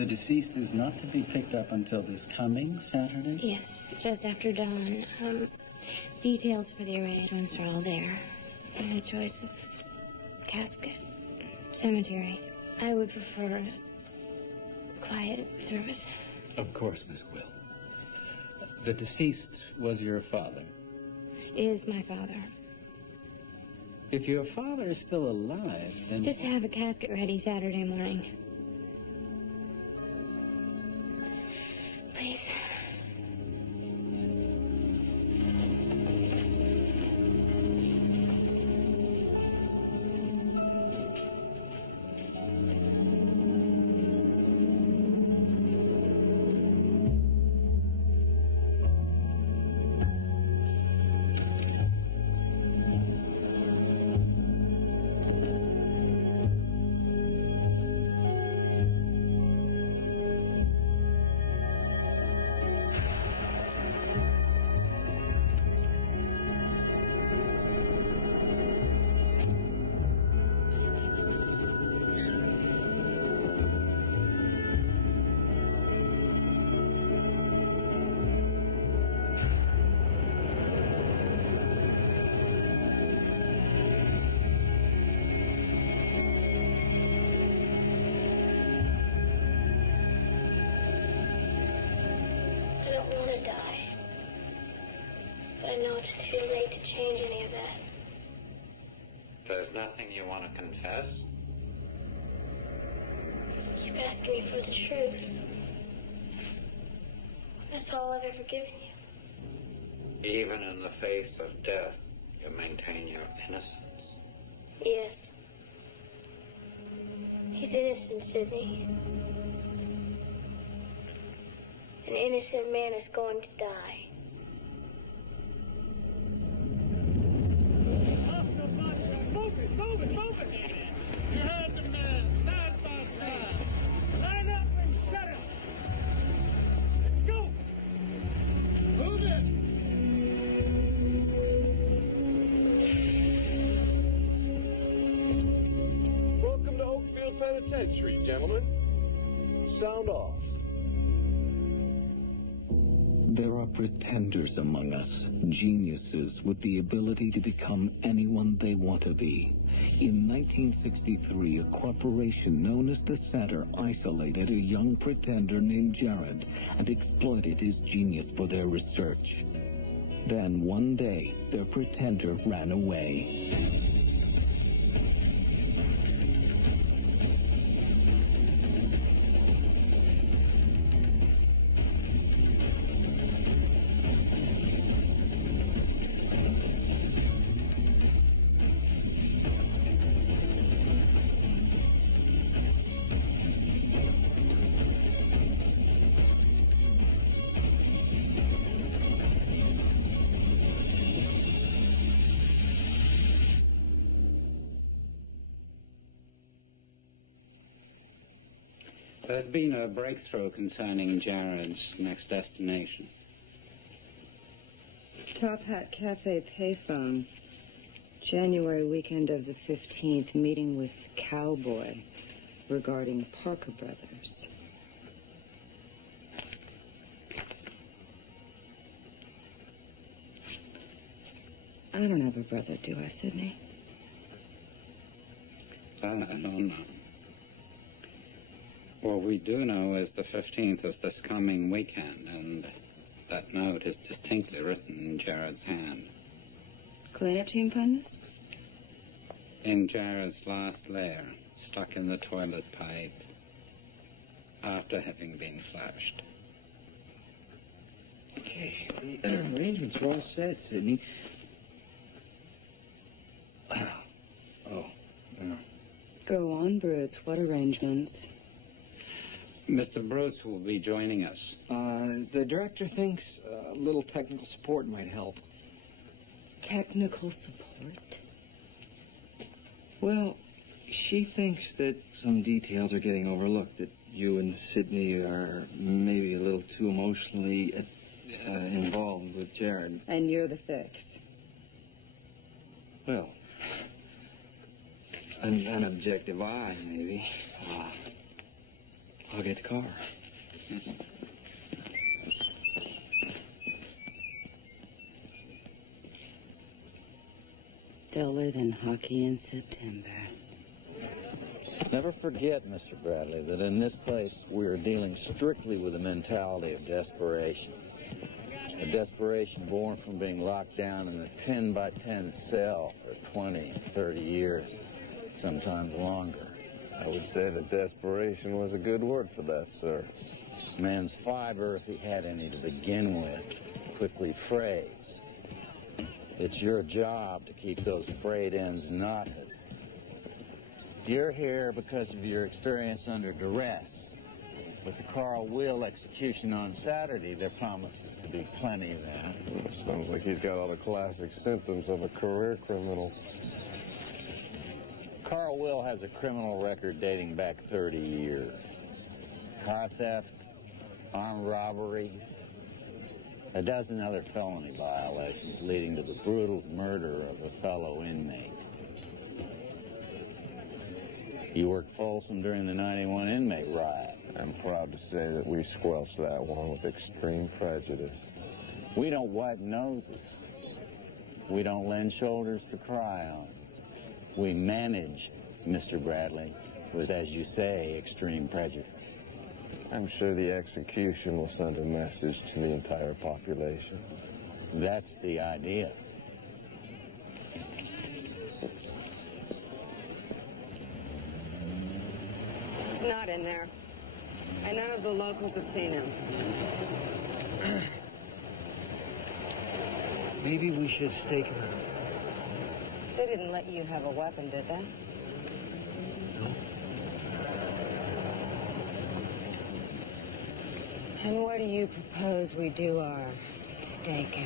The deceased is not to be picked up until this coming Saturday? Yes, just after dawn. Details for the arrangements are all there. And a choice of casket, cemetery. I would prefer a quiet service. Of course, Miss Quill. The deceased was your father? Is my father. If your father is still alive, then... Just have a casket ready Saturday morning. Please. It's too late to change any of that. There's nothing you want to confess? You keep asking me for the truth. That's all I've ever given you. Even in the face of death, you maintain your innocence? Yes. He's innocent, Sidney. An innocent man is going to die. Move it! You heard the man, side by side. Line up and shut up. Let's go. Move it. Welcome to Oakfield Penitentiary, gentlemen. Sound off. There are pretenders among us, geniuses with the ability to become anyone they want to be. In 1963, a corporation known as the Center isolated a young pretender named Jared and exploited his genius for their research. Then one day, their pretender ran away. There's been a breakthrough concerning Jared's next destination. Top Hat Cafe payphone. January weekend of the 15th, meeting with Cowboy regarding Parker Brothers. I don't have a brother, do I, Sidney? No. What we do know is the 15th is this coming weekend, and that note is distinctly written in Jared's hand. Cleanup team find this? In Jared's last lair, stuck in the toilet pipe, after having been flushed. Okay, the arrangements are all set, Sidney. Go on, Brutes. What arrangements? Mr. Broots will be joining us. The director thinks a little technical support might help. Technical support? Well, she thinks that some details are getting overlooked, that you and Sidney are maybe a little too emotionally involved with Jared. And you're the fix. Well, an objective eye, maybe. I'll get the car. Duller than hockey in September. Never forget, Mr. Bradley, that in this place we are dealing strictly with a mentality of desperation. A desperation born from being locked down in a 10-by-10 cell for 20, 30 years, sometimes longer. I would say that desperation was a good word for that, sir. Man's fiber, if he had any to begin with, quickly frays. It's your job to keep those frayed ends knotted. You're here because of your experience under duress. With the Carl Will execution on Saturday, there promises to be plenty of that. Sounds like he's got all the classic symptoms of a career criminal. Carl Will has a criminal record dating back 30 years. Car theft, armed robbery, a dozen other felony violations leading to the brutal murder of a fellow inmate. You worked Folsom during the 91 inmate riot. I'm proud to say that we squelched that one with extreme prejudice. We don't wipe noses. We don't lend shoulders to cry on. We manage, Mr. Bradley, with, as you say, extreme prejudice. I'm sure the execution will send a message to the entire population. That's the idea. He's not in there. And none of the locals have seen him. Maybe we should stake him out. They didn't let you have a weapon, did they? No. And where do you propose we do our stakeout?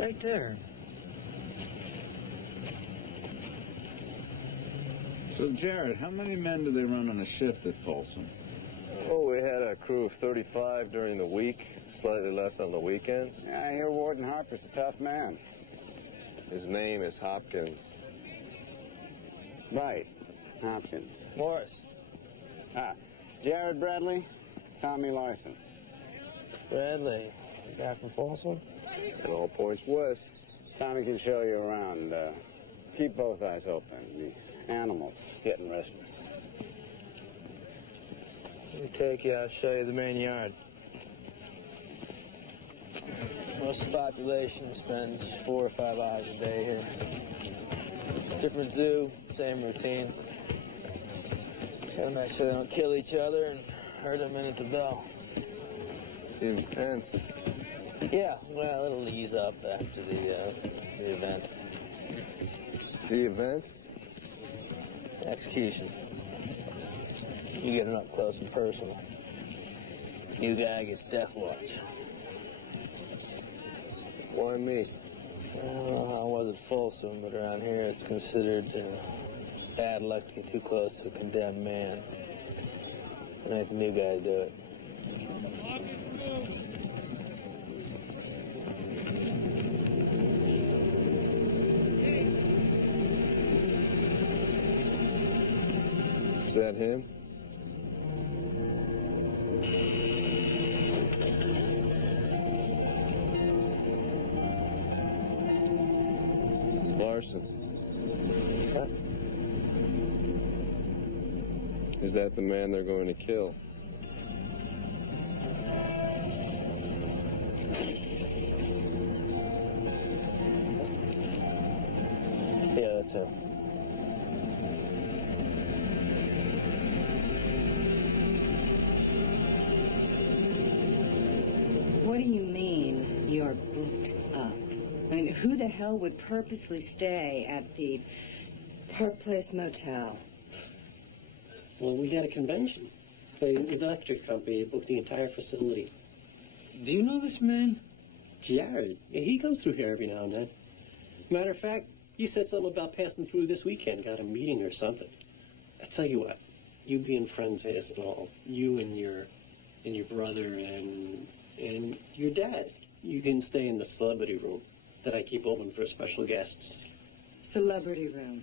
Right there. So, Jared, how many men do they run on a shift at Folsom? Oh, we had a crew of 35 during the week, slightly less on the weekends. Yeah, I hear Warden Harper's a tough man. His name is Hopkins. Right, Hopkins. Morris. Jared Bradley, Tommy Larson. Bradley. Guy from Folsom? And all points west. Tommy can show you around. Keep both eyes open. The animals getting restless. Let me take you, I'll show you the main yard. Most of the population spends 4 or 5 hours a day here. Different zoo, same routine. Gotta make sure they don't kill each other and hurt a minute to bell. Seems tense. Yeah, well, it'll ease up after the event. The event? Execution. You get it up close and personal. New guy gets death watch. Why me? I don't know how it was at Folsom, but around here it's considered bad luck to get too close to a condemned man. I make the new guy do it. Is that him? Larson. What? Is that the man they're going to kill? Yeah, that's him. What do you mean you're booked up? I mean, who the hell would purposely stay at the Park Place Motel? Well, we had a convention. The electric company booked the entire facility. Do you know this man? Jared, he comes through here every now and then. Matter of fact, he said something about passing through this weekend, got a meeting or something. I tell you what, you being friends is and all, you and your brother and your dad, you can stay in the celebrity room that I keep open for special guests. Celebrity room.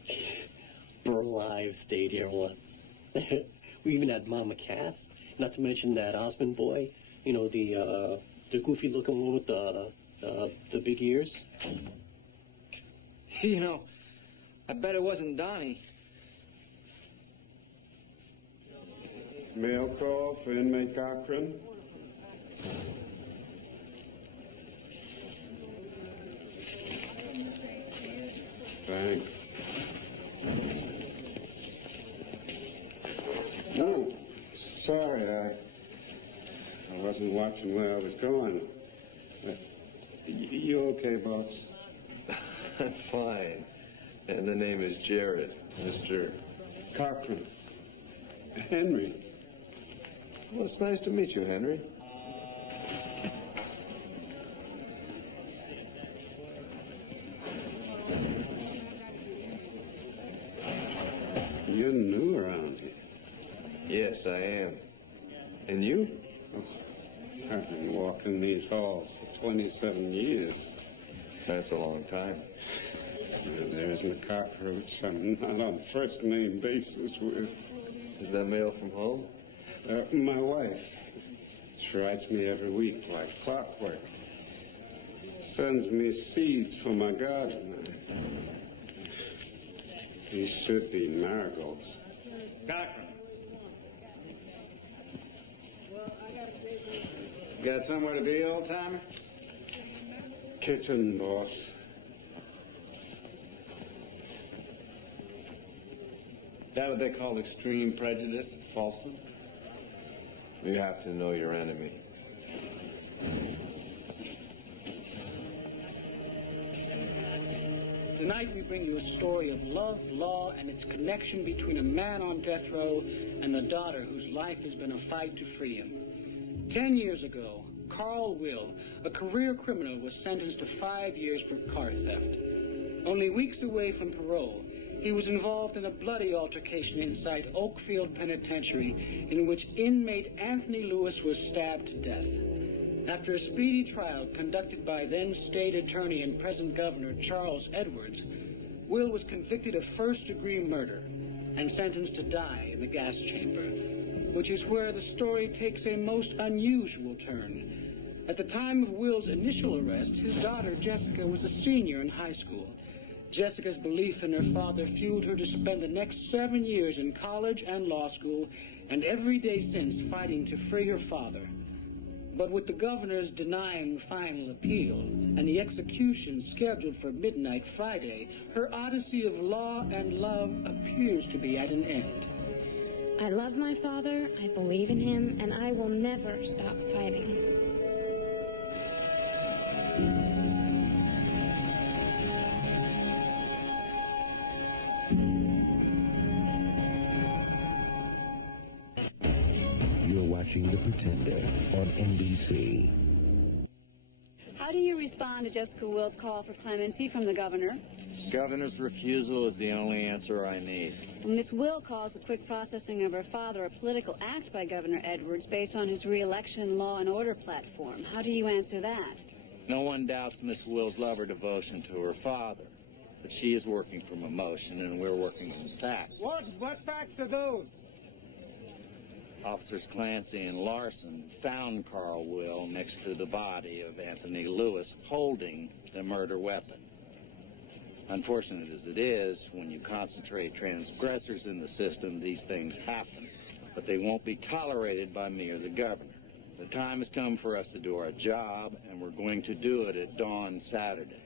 Burl Live stayed here once. We even had Mama Cass, not to mention that Osmond boy, you know, the goofy-looking one with the big ears. You know, I bet it wasn't Donnie. Mail call for inmate Cochran. Thanks. Oh, sorry, I wasn't watching where I was going. You okay, boss? I'm fine. And the name is Jared, Mr. Cochran. Henry. Well, it's nice to meet you, Henry. You're new around here. Yes, I am. And you? Oh, I've been walking these halls for 27 years. That's a long time. There isn't a cockroach I'm not on first-name basis with. Is that mail from home? My wife. She writes me every week like clockwork. Sends me seeds for my garden. These should be marigolds. Cochran. Got somewhere to be, old-timer? Kitchen, boss. That what they call extreme prejudice, falsehood? You have to know your enemy. Tonight we bring you a story of love, law, and its connection between a man on death row and the daughter whose life has been a fight to free him. 10 years ago, Carl Will, a career criminal, was sentenced to 5 years for car theft. Only weeks away from parole, he was involved in a bloody altercation inside Oakfield Penitentiary in which inmate Anthony Lewis was stabbed to death. After a speedy trial conducted by then State Attorney and present Governor Charles Edwards, Will was convicted of first-degree murder and sentenced to die in the gas chamber, which is where the story takes a most unusual turn. At the time of Will's initial arrest, his daughter Jessica was a senior in high school. Jessica's belief in her father fueled her to spend the next 7 years in college and law school, and every day since fighting to free her father. But with the governor's denying final appeal and the execution scheduled for midnight Friday, her odyssey of law and love appears to be at an end. I love my father, I believe in him, and I will never stop fighting. You're watching The Pretender on NBC. How do you respond to Jessica Will's call for clemency from the governor? Governor's refusal is the only answer I need. Miss Will calls the quick processing of her father a political act by Governor Edwards based on his re-election law and order platform. How do you answer that? No one doubts Miss Will's love or devotion to her father, but she is working from emotion, and we're working from facts. What facts are those? Officers Clancy and Larson found Carl Will next to the body of Anthony Lewis holding the murder weapon. Unfortunate as it is, when you concentrate transgressors in the system, these things happen. But they won't be tolerated by me or the governor. The time has come for us to do our job, and we're going to do it at dawn Saturday.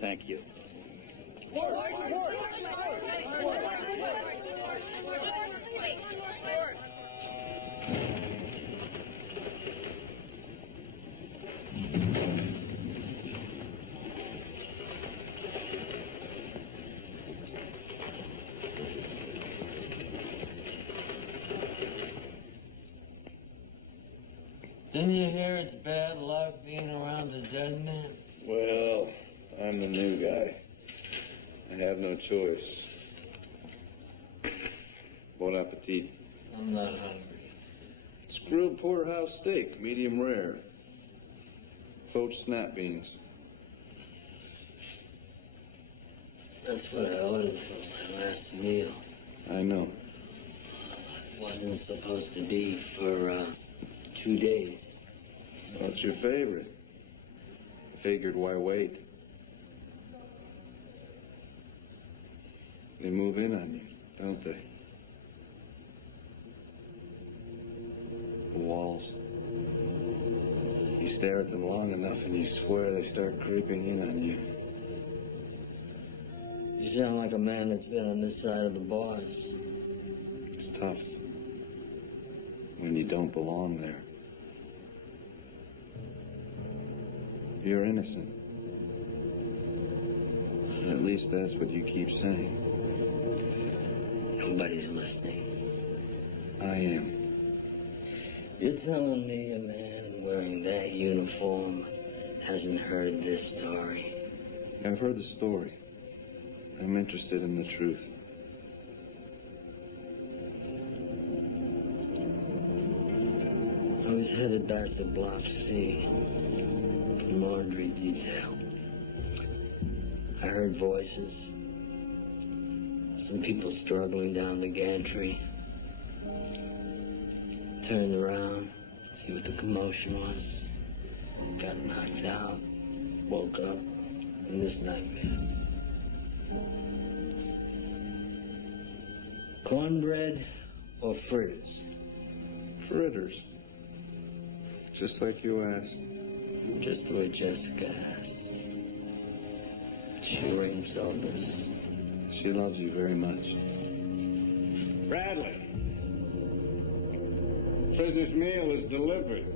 Thank you. Didn't you hear it's bad luck being around a dead man? Well, I'm the new guy. I have no choice. Bon appetit. I'm not hungry. It's grilled porterhouse steak, medium rare. Poached snap beans. That's what I ordered for my last meal. I know. It wasn't supposed to be for 2 days. What's your favorite? Figured, why wait? They move in on you, don't they? The walls. You stare at them long enough and you swear they start creeping in on you. You sound like a man that's been on this side of the bars. It's tough when you don't belong there. You're innocent. At least that's what you keep saying. Nobody's listening. I am. You're telling me a man wearing that uniform hasn't heard this story? I've heard the story. I'm interested in the truth. I was headed back to Block C for laundry detail. I heard voices. Some people struggling down the gantry. Turned around, see what the commotion was. Got knocked out. Woke up in this nightmare. Cornbread or fritters? Fritters. Just like you asked. Just the way Jessica asked. She arranged all this. She loves you very much. Bradley. Prisoner's meal is delivered.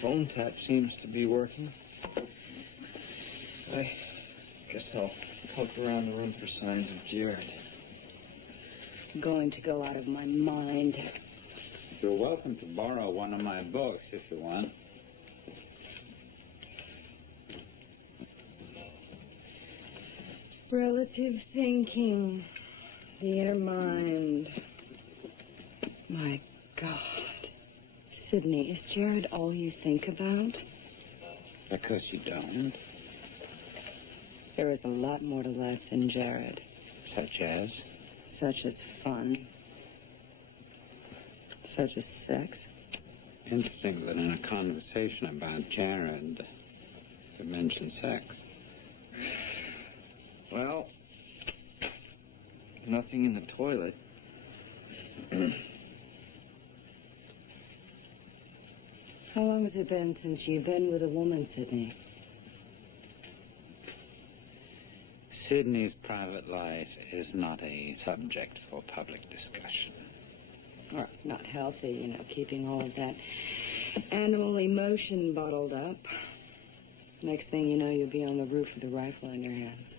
Phone tap seems to be working. I guess I'll poke around the room for signs of Jared. I'm going to go out of my mind. You're welcome to borrow one of my books if you want. Relative thinking. The inner mind. My God. Sydney, is Jared all you think about? Because you don't. There is a lot more to life than Jared. Such as? Such as fun. Such as sex. Interesting that in a conversation about Jared, you mention sex. Well, nothing in the toilet. How long has it been since you've been with a woman, Sydney? Sydney's private life is not a subject for public discussion. Well, it's not healthy, you know, keeping all of that animal emotion bottled up. Next thing you know, you'll be on the roof with a rifle in your hands.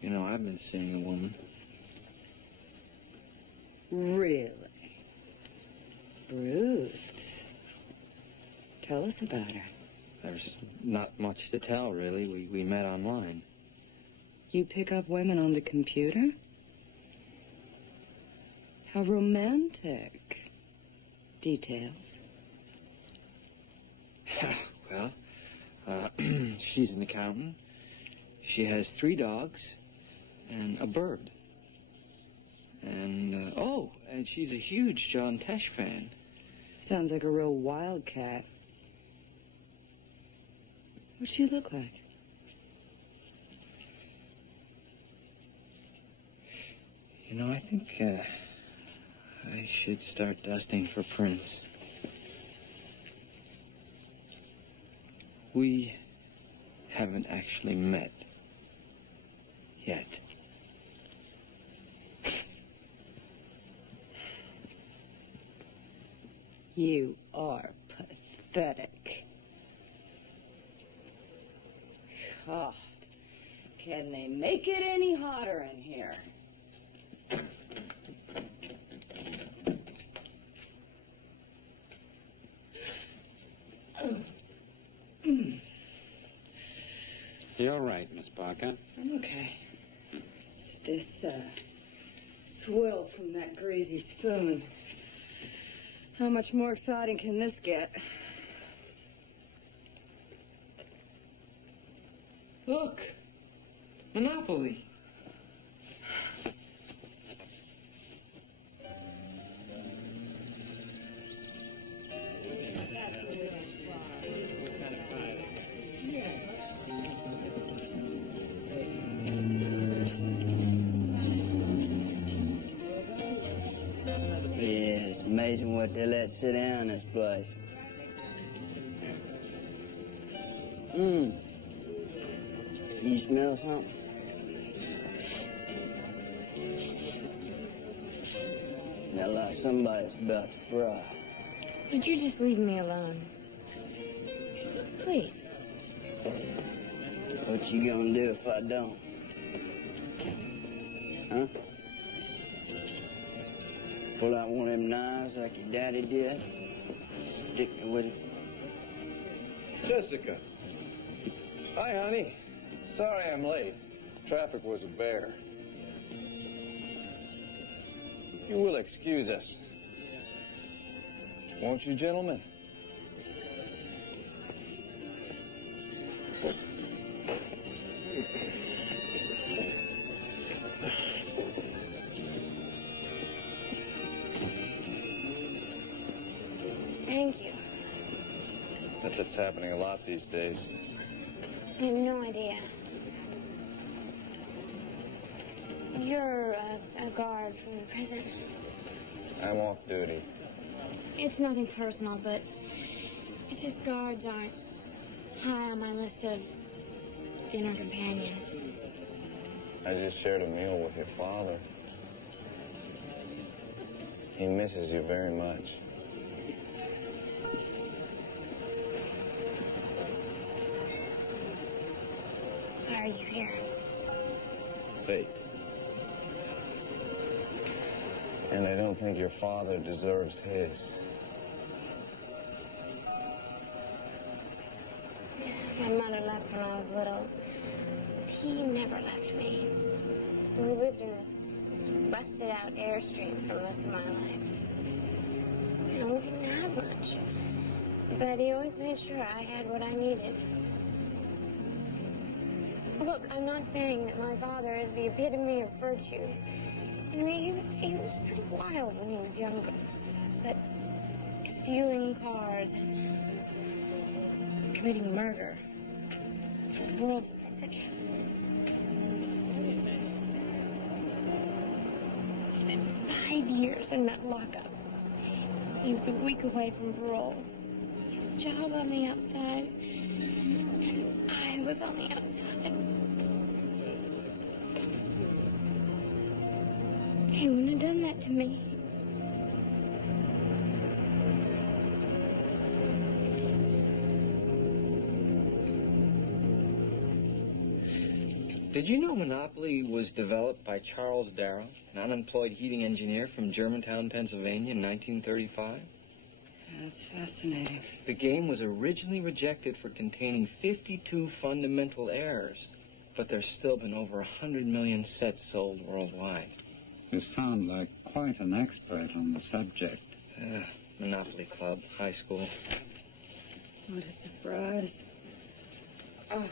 You know, I've been seeing a woman. Really? Bruce. Tell us about her. There's not much to tell, really. We met online. You pick up women on the computer? How romantic. Details. Well, she's an accountant. She has 3 dogs and a bird. And, and she's a huge John Tesh fan. Sounds like a real wildcat. What's she look like? You know, I think, I should start dusting for prints. We haven't actually met. Yet. You are pathetic. God, can they make it any hotter in here? You're right, Miss Parker. Okay. It's this, swill from that greasy spoon. How much more exciting can this get? Look! Monopoly! Yeah, it's amazing what they let sit down in this place. You smell something? Now, like somebody's about to fry. Would you just leave me alone? Please. What you gonna do if I don't? Huh? Pull out one of them knives like your daddy did? Stick me with it? Jessica. Hi, honey. Sorry I'm late. Traffic was a bear. You will excuse us. Won't you, gentlemen? Thank you. Bet that's happening a lot these days. I have no idea. You're a guard from the prison. I'm off duty. It's nothing personal, but it's just guards aren't high on my list of dinner companions. I just shared a meal with your father. He misses you very much. Why are you here? Fate. And I don't think your father deserves his. My mother left when I was little. He never left me. We lived in this rusted-out airstream for most of my life. You know, we didn't have much. But he always made sure I had what I needed. Look, I'm not saying that my father is the epitome of virtue. I mean, he was pretty wild when he was younger. But stealing cars and committing murder, it's worlds apart. He spent 5 years in that lockup. He was a week away from parole. He had a job on the outside, and I was on the outside. He wouldn't have done that to me. Did you know Monopoly was developed by Charles Darrow, an unemployed heating engineer from Germantown, Pennsylvania in 1935? That's fascinating. The game was originally rejected for containing 52 fundamental errors, but there's still been over 100 million sets sold worldwide. You sound like quite an expert on the subject. Monopoly Club, high school. What a surprise. Oh.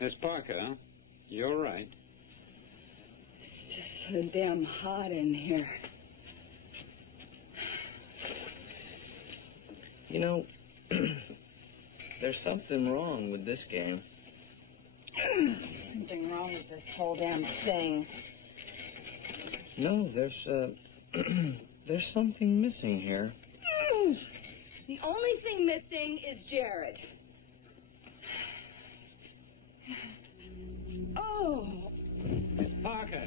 Miss Parker, you're right. It's just so damn hot in here. You know, there's something wrong with this game. Something wrong with this whole damn thing. No, there's something missing here. The only thing missing is Jared. Oh! Parker,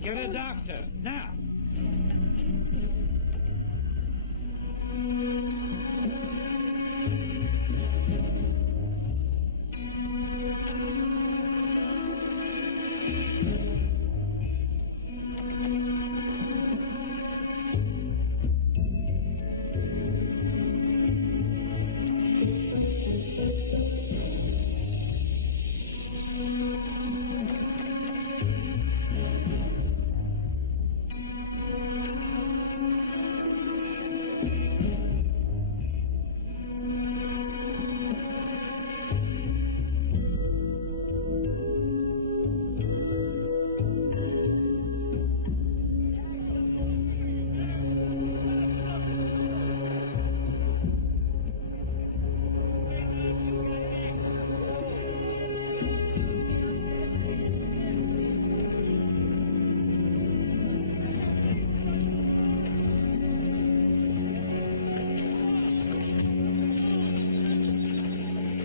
get a doctor, now.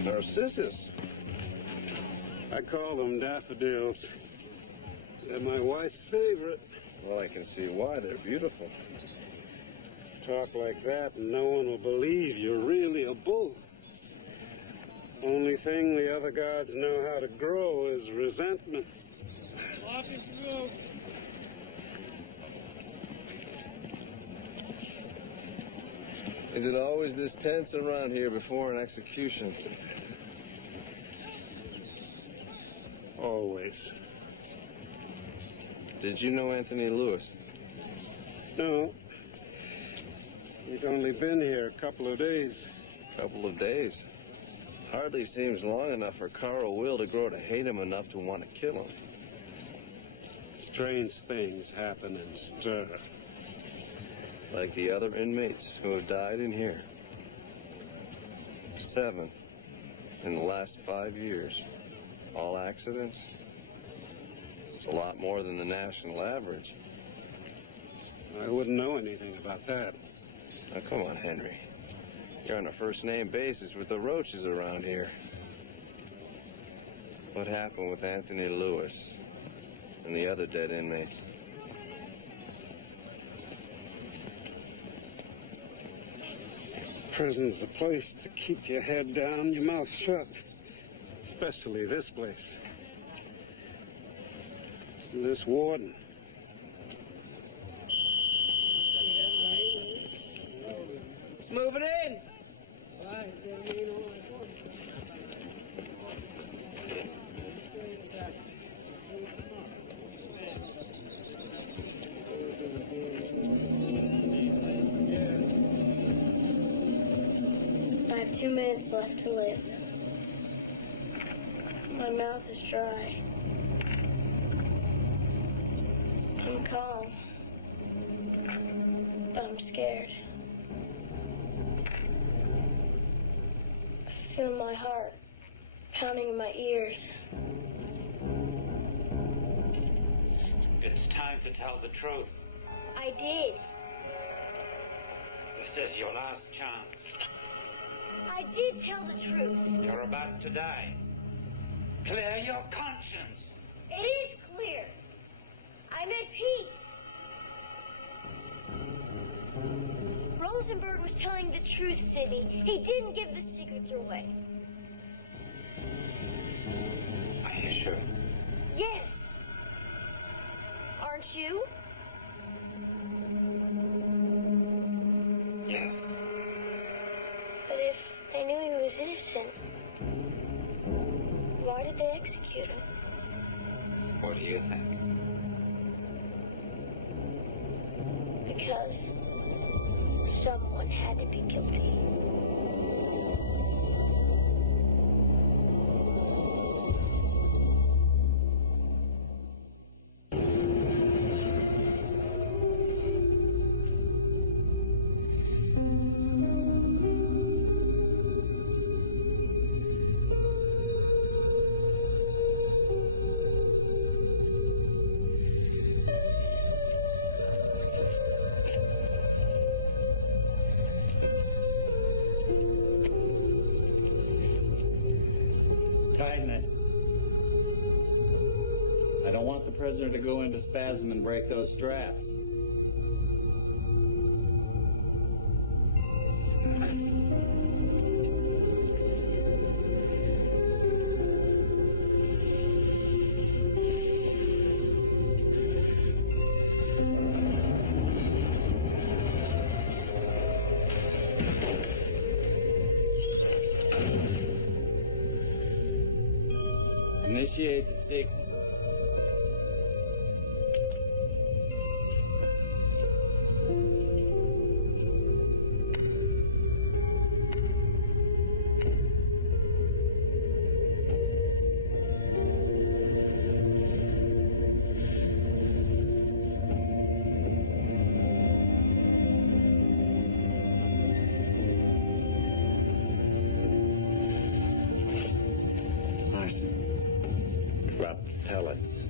Narcissus. I call them daffodils. They're my wife's favorite. Well, I can see why. They're beautiful. Talk like that and no one will believe you're really a bull. Only thing the other gods know how to grow is resentment. Walking through. Is it always this tense around here before an execution? Always. Did you know Anthony Lewis? No. He'd only been here a couple of days. Couple of days? Hardly seems long enough for Carl Will to grow to hate him enough to want to kill him. Strange things happen in stir. Like the other inmates who have died in here. 7 in the last 5 years. All accidents. It's a lot more than the national average. I wouldn't know anything about that. Now, come on, Henry. You're on a first-name basis with the roaches around here. What happened with Anthony Lewis and the other dead inmates? Prison's a place to keep your head down, your mouth shut. Especially this place. And this warden. Let's move it in. I have 2 minutes left to live. My mouth is dry. I'm calm. But I'm scared. I feel my heart pounding in my ears. It's time to tell the truth. I did. This is your last chance. I did tell the truth. You're about to die. Clear your conscience. It is clear. I'm at peace. Rosenberg was telling the truth, Sidney. He didn't give the secrets away. Are you sure? Yes. Aren't you? Yes. But if they knew he was innocent, why did they execute him? What do you think? Because someone had to be guilty. Tighten it. I don't want the prisoner to go into spasm and break those straps. Initiate the sequence. Arson. Dropped pellets.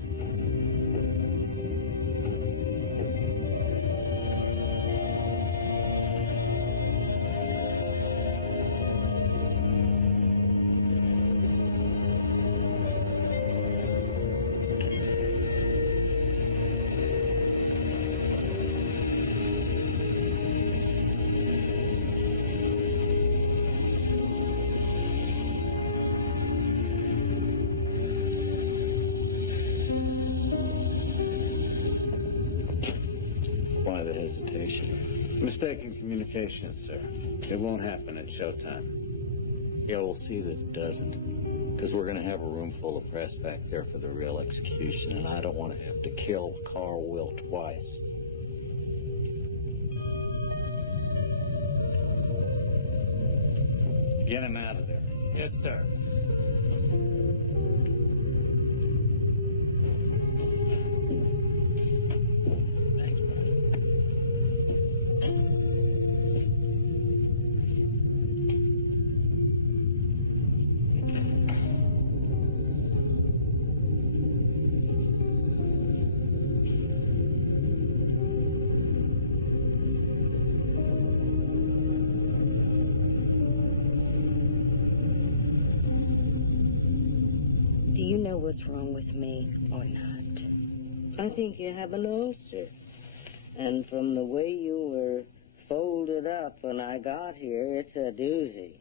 Why the hesitation? Mistaken communication, sir. It won't happen at showtime. Yeah, we'll see that it doesn't. Because we're going to have a room full of press back there for the real execution, and I don't want to have to kill Carl Will twice. Get him out of there. Yes, sir. Thanks, brother. Do you know what's wrong with me or not? I think you have an ulcer. And from the way you were folded up when I got here, it's a doozy.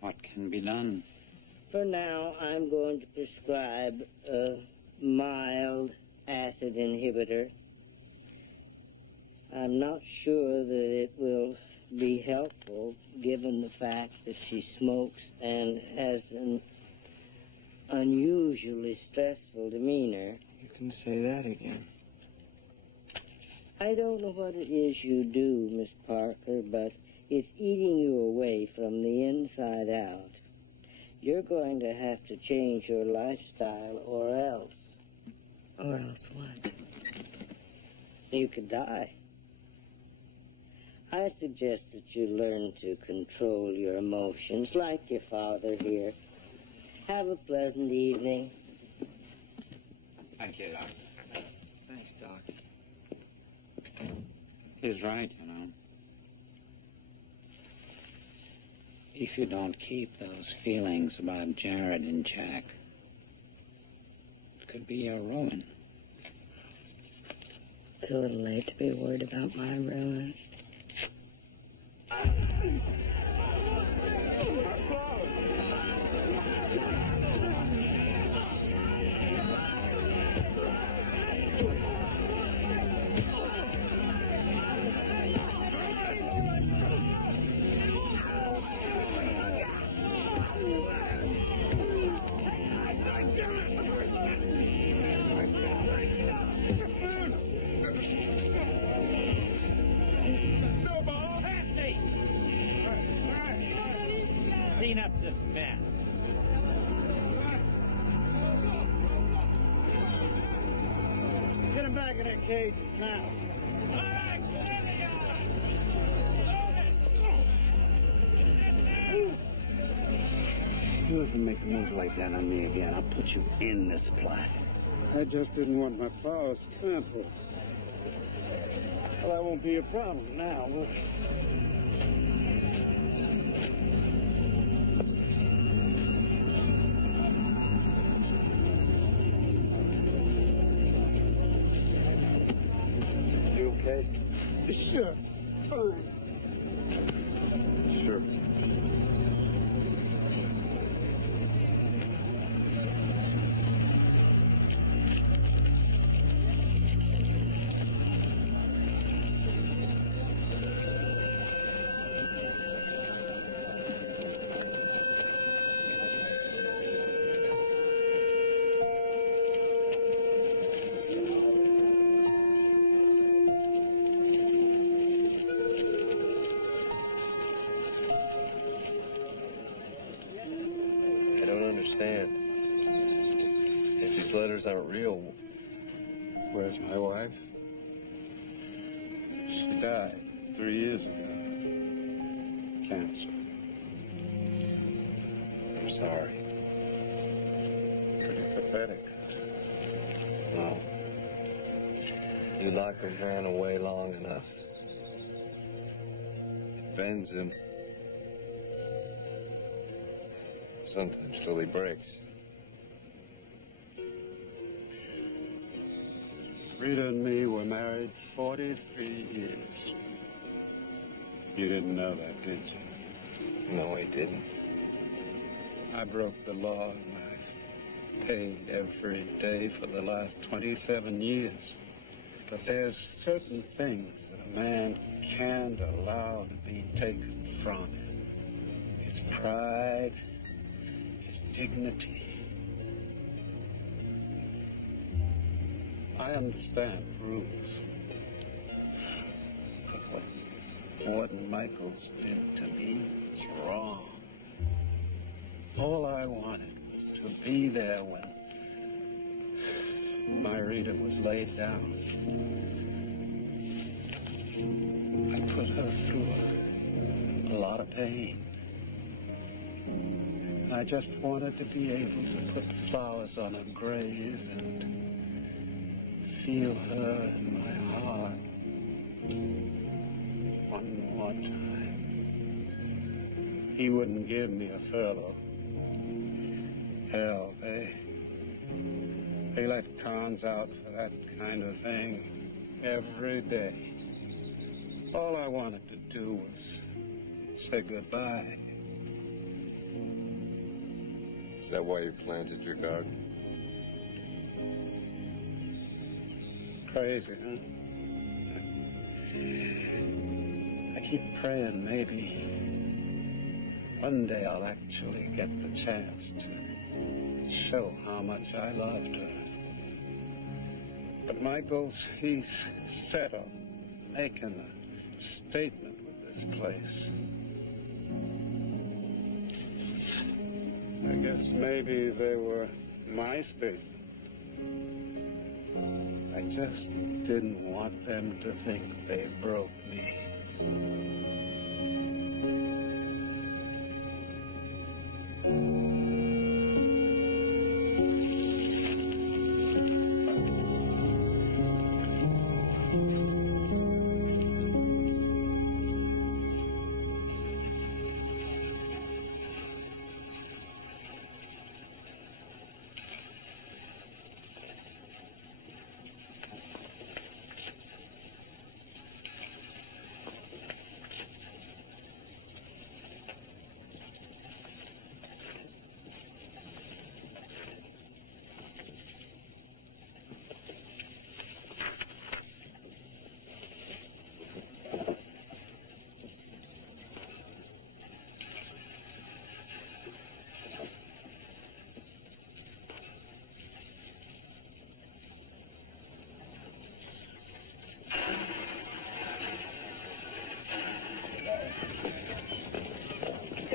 What can be done? For now, I'm going to prescribe a mild acid inhibitor. I'm not sure that it will be helpful given the fact that she smokes and has an unusually stressful demeanor. You can say that again. I don't know what it is you do, Miss Parker, but it's eating you away from the inside out. You're going to have to change your lifestyle or else. Or else what? You could die. I suggest that you learn to control your emotions like your father here. Have a pleasant evening. Thank you, Doc. Thanks, Doc. He's right, you know. If you don't keep those feelings about Jared in check, it could be your ruin. It's a little late to be worried about my ruin. Clean up this mess. Get him back in that cage now. All right, You ever make a move like that on me again, I'll put you in this plot. I just didn't want my flowers trampled. Well, that won't be a problem now, will it? okay? Sure. Fine. Sure. I don't understand. If these letters aren't real, Where's my wife? She died 3 years ago. Cancer. I'm sorry. Pretty pathetic. No. You locked a man away long enough. It bends him. Sometimes till he breaks. Rita and me were married 43 years. You didn't know that, did you? No, he didn't. I broke the law and I've paid every day for the last 27 years. But there's certain things that a man can't allow to be taken from him. His pride, his dignity. I understand rules. But what Michaels did to me was wrong. All I wanted was to be there when my Rita was laid down. I put her through a lot of pain. I just wanted to be able to put flowers on her grave and feel her in my heart one more time. He wouldn't give me a furlough. Hell, they let cons out for that kind of thing every day. All I wanted to do was say goodbye. Is that why you planted your garden? Crazy, huh? I keep praying maybe one day I'll actually get the chance to show how much I loved her. But Michaels, he's set on making a statement with this place. I guess maybe they were my statement. I just didn't want them to think they broke me.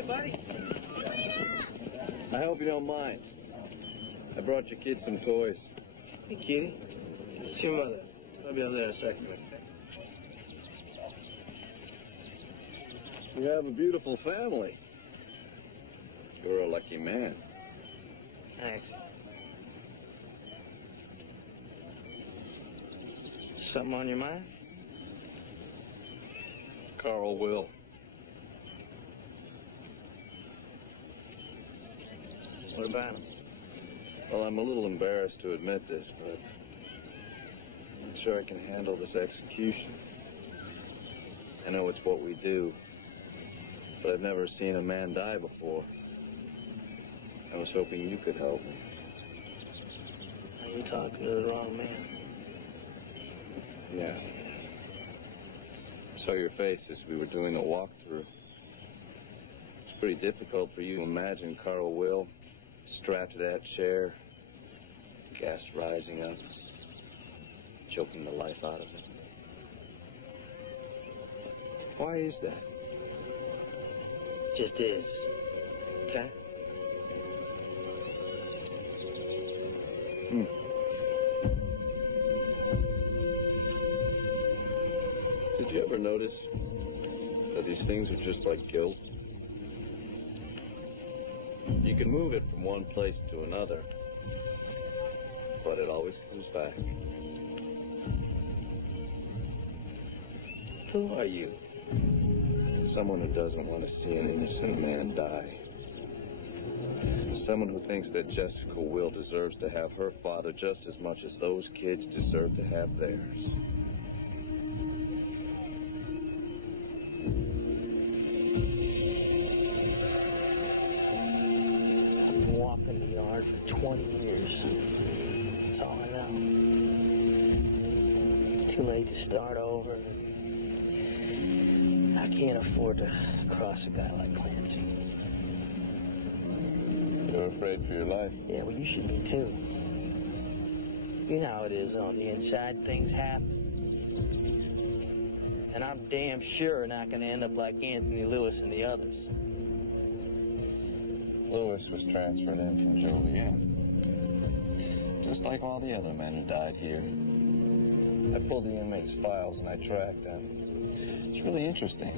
Buddy. I hope you don't mind. I brought your kid some toys. Hey, Kitty. It's your mother. I'll be over there in a second. You have a beautiful family. You're a lucky man. Thanks. Something on your mind? Carl will. What about him? Well, I'm a little embarrassed to admit this, but I'm sure I can handle this execution. I know it's what we do, but I've never seen a man die before. I was hoping you could help me. You're talking to the wrong man. Yeah. I saw your face as we were doing the walkthrough. It's pretty difficult for you to imagine Carl Will strapped to that chair, gas rising up, choking the life out of him. Why is that? Just is. Okay? Did you ever notice that these things are just like guilt? You can move it from one place to another, but it always comes back. Who are you? Someone who doesn't want to see an innocent man die. Someone who thinks that Jessica Will deserves to have her father just as much as those kids deserve to have theirs. I've been walking the yard for 20 years. That's all I know. It's too late to start over. I can't afford to cross a guy like Clancy. You're afraid for your life? Yeah, well, you should be too. You know how it is on the inside. Things happen. And I'm damn sure not going to end up like Anthony Lewis and the others. Lewis was transferred in from Joliet, just like all the other men who died here. I pulled the inmates' files and I tracked them. It's really interesting.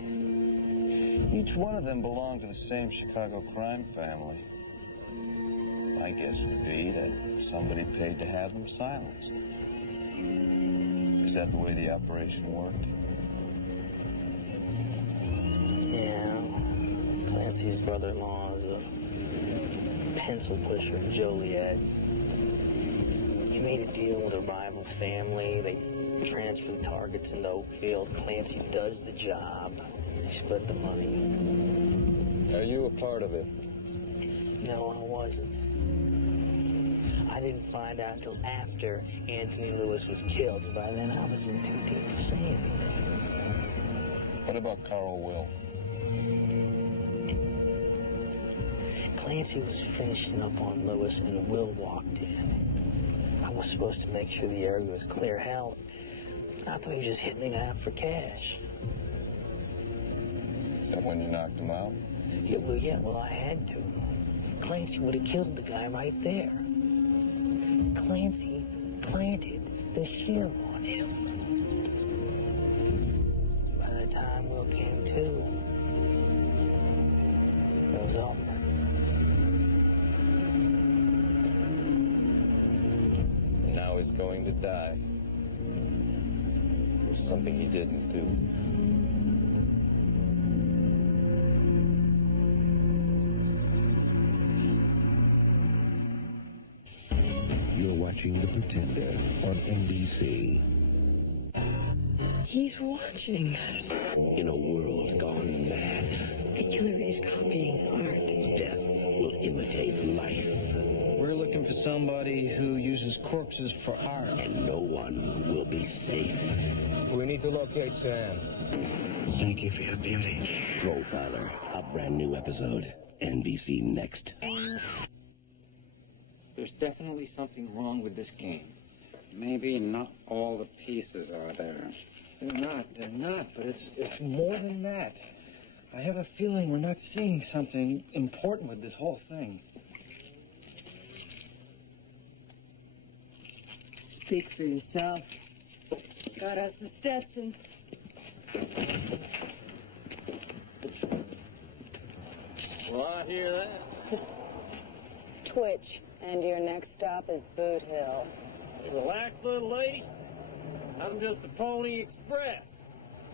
Each one of them belonged to the same Chicago crime family. My guess would be that somebody paid to have them silenced. Is that the way the operation worked? Yeah, Clancy's brother-in-law is a pencil pusher in Joliet. He made a deal with a rival family. They transferred the targets into Oakfield. Clancy does the job. They split the money. Are you a part of it? No, I wasn't. I didn't find out until after Anthony Lewis was killed. By then, I was in too deep to say anything. What about Carl Will? Clancy was finishing up on Lewis, and Will walked in. I was supposed to make sure the area was clear. Hell, I thought he was just hitting the guy up for cash. Is that when you knocked him out? Yeah, well, I had to. Clancy would have killed the guy right there. Clancy planted the shiv on him. By the time Will came to, it was over. And now he's going to die. For something he didn't do. You're watching The Pretender on NBC. He's watching us. In a world gone mad, The killer is copying art. death will imitate life. We're looking for somebody who uses corpses for art. And no one will be safe. We need to locate Sam. Thank you for your beauty. Profiler, a brand new episode. NBC Next. There's definitely something wrong with this game. Maybe not all the pieces are there. They're not, but it's more than that. I have a feeling we're not seeing something important with this whole thing. Speak for yourself. Got us a Stetson. Well, I hear that. Twitch, and your next stop is Boot Hill. Relax, little lady. I'm just the Pony Express.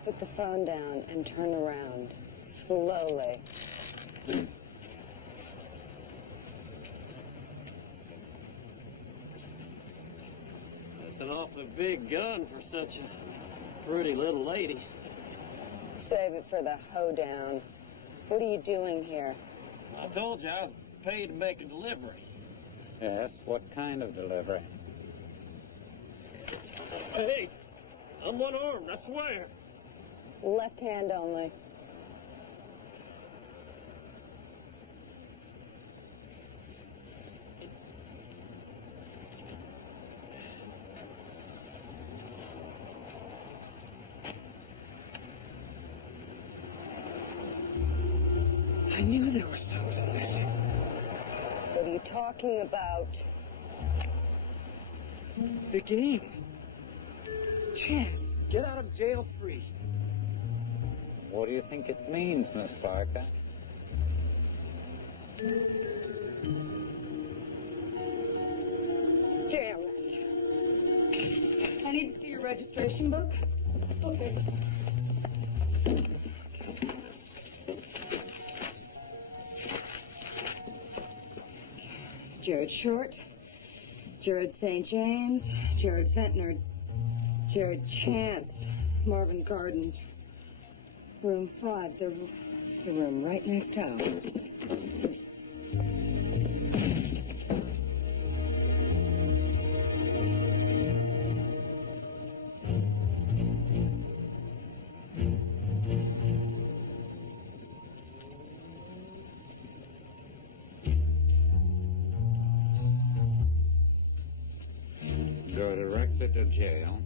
Put the phone down and turn around. Slowly. an awfully big gun for such a pretty little lady. Save it for the hoedown. What are you doing here? I told you I was paid to make a delivery. Yes, what kind of delivery? Hey, I'm one-armed, I swear. Left hand only. I knew there was something missing. What are you talking about? The game. Chance. Get out of jail free. What do you think it means, Miss Parker? Damn it. I need to see your registration book. Okay. Jared Short, Jared St. James, Jared Ventnor, Jared Chance, Marvin Gardens, room 5, the room right next to ours. Go directly to jail.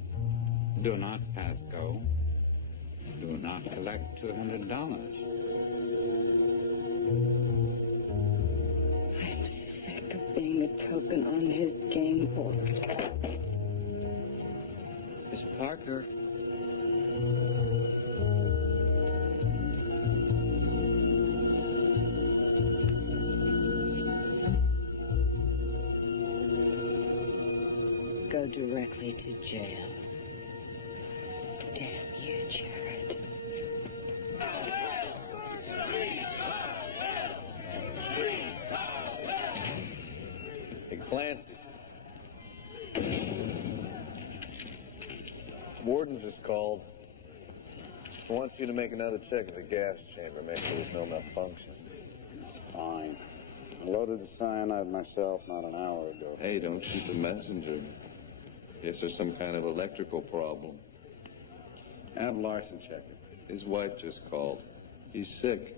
Do not pass go. Do not collect $200. I'm sick of being a token on his game board. Miss Parker. Go directly to jail. Damn you, Jared. Hey, Clancy. Warden just called. He wants you to make another check of the gas chamber, make sure there's no malfunction. It's fine. I loaded the cyanide myself not an hour ago. Hey, don't shoot the messenger. Guess there's some kind of electrical problem. Have Larson check it. His wife just called. He's sick.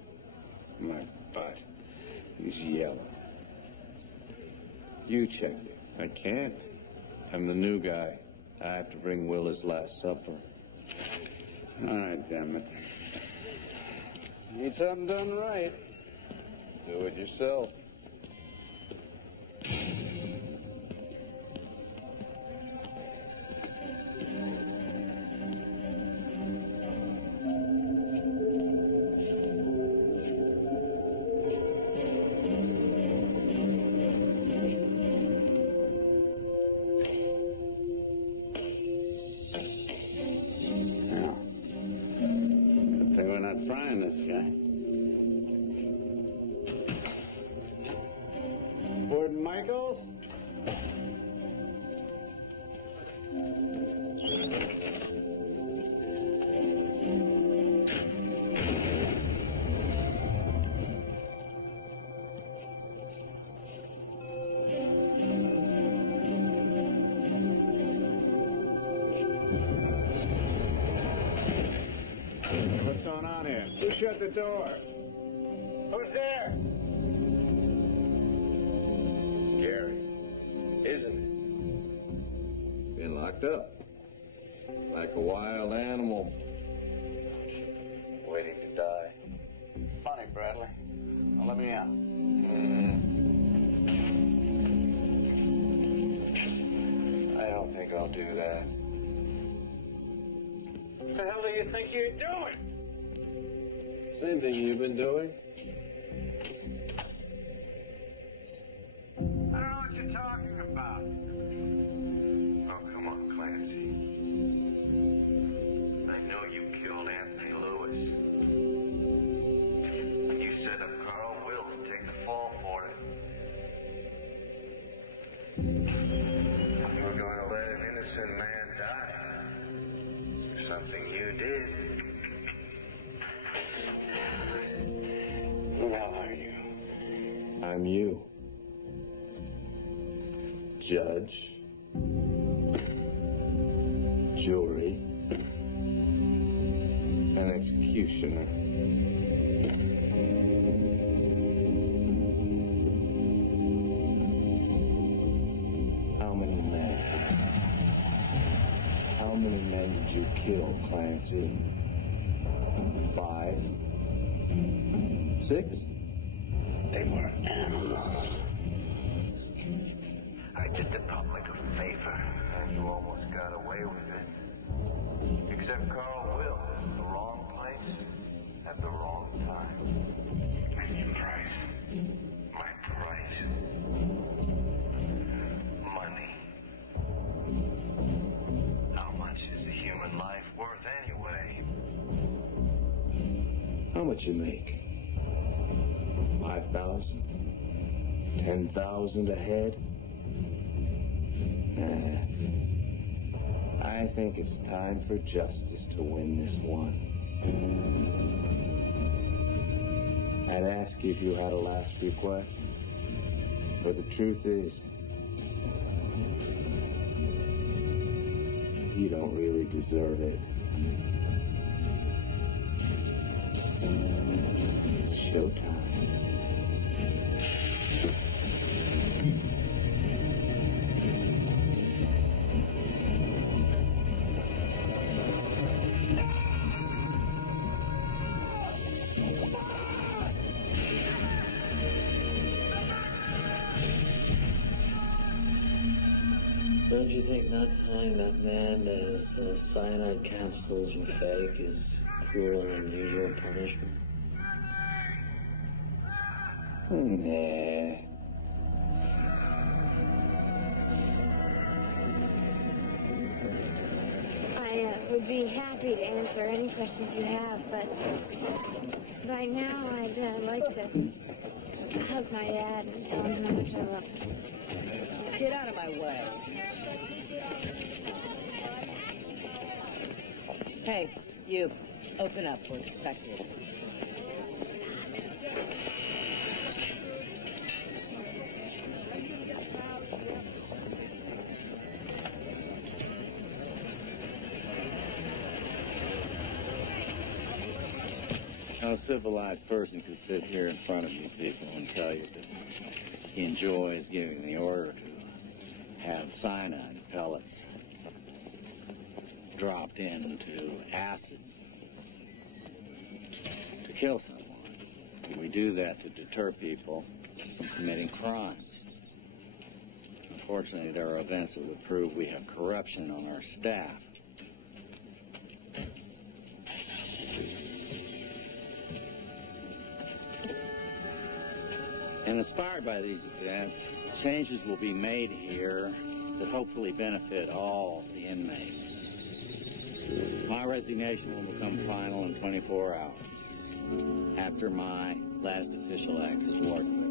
My butt. He's yellow. You check it. I can't. I'm the new guy. I have to bring Will his last supper. All right, damn it. Need something done right. Do it yourself. Frying this guy. Warden Michaels? What's going on here? Who shut the door? Who's there? Scary, isn't it? Been locked up. Like a wild animal. Waiting to die. Funny, Bradley. Now let me out. I don't think I'll do that. What the hell do you think you're doing? Same thing you've been doing. I don't know what you're talking about. Oh, come on, Clancy. I know you killed Anthony Lewis. You set up Carl Will to take the fall for it. You were going to let him in innocent man die for something you did. Who the hell are you? I'm you. Judge. Jury. An executioner. How many men? How many men did you kill, Clancy? 5? 6? They were animals. I did the public a favor, and you almost got away with it. Except Carl Will is in the wrong place at the wrong time. And your price. My price. Money. How much is a human life worth anyway? How much you make? 5,000? 10,000 a head? Nah. I think it's time for justice to win this one. I'd ask you if you had a last request, but the truth is, you don't really deserve it. It's showtime. Don't you think not tying that man to those cyanide capsules were fake is cruel and unusual punishment? Nah. I would be happy to answer any questions you have, but right now I'd like to hug my dad and tell him how much I love him. Get out of my way. Hey, you. Open up. We're expected. No civilized person could sit here in front of you people and tell you that he enjoys giving the order to have cyanide pellets dropped into acid to kill someone. We do that to deter people from committing crimes. Unfortunately, there are events that would prove we have corruption on our staff. And inspired by these events, changes will be made here that hopefully benefit all the inmates. My resignation will become final in 24 hours, after my last official act as warden.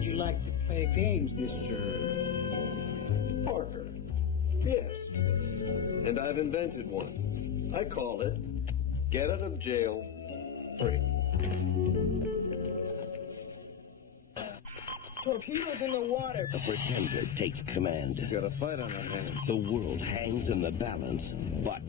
You like to play games, Mr. Parker. Yes. And I've invented one. I call it Get Out of Jail Free. Torpedoes in the water. The Pretender takes command. Got a fight on our hands. The world hangs in the balance, but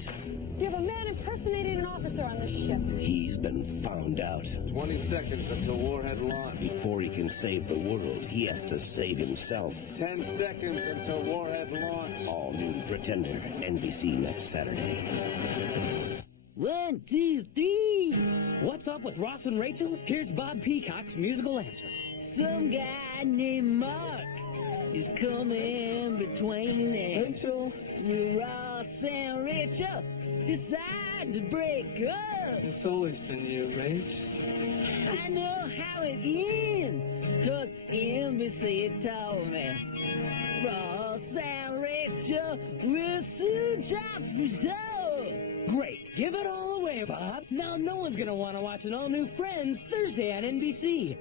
You have a man impersonating an officer on this ship. he's been found out. 20 seconds until warhead launch. Before he can save the world, he has to save himself. 10 seconds until warhead launch. All new Pretender, NBC next Saturday. 1, 2, 3. What's up with Ross and Rachel? Here's Bob Peacock's musical answer. Some guy named Mark is coming between them. Rachel? Ross and Rachel decide to break up. It's always been you, Rach. I know how it ends, 'cause NBC told me. Ross and Rachel will soon drop the show. Great. Give it all away, Bob. Now no one's going to want to watch an all-new Friends Thursday on NBC.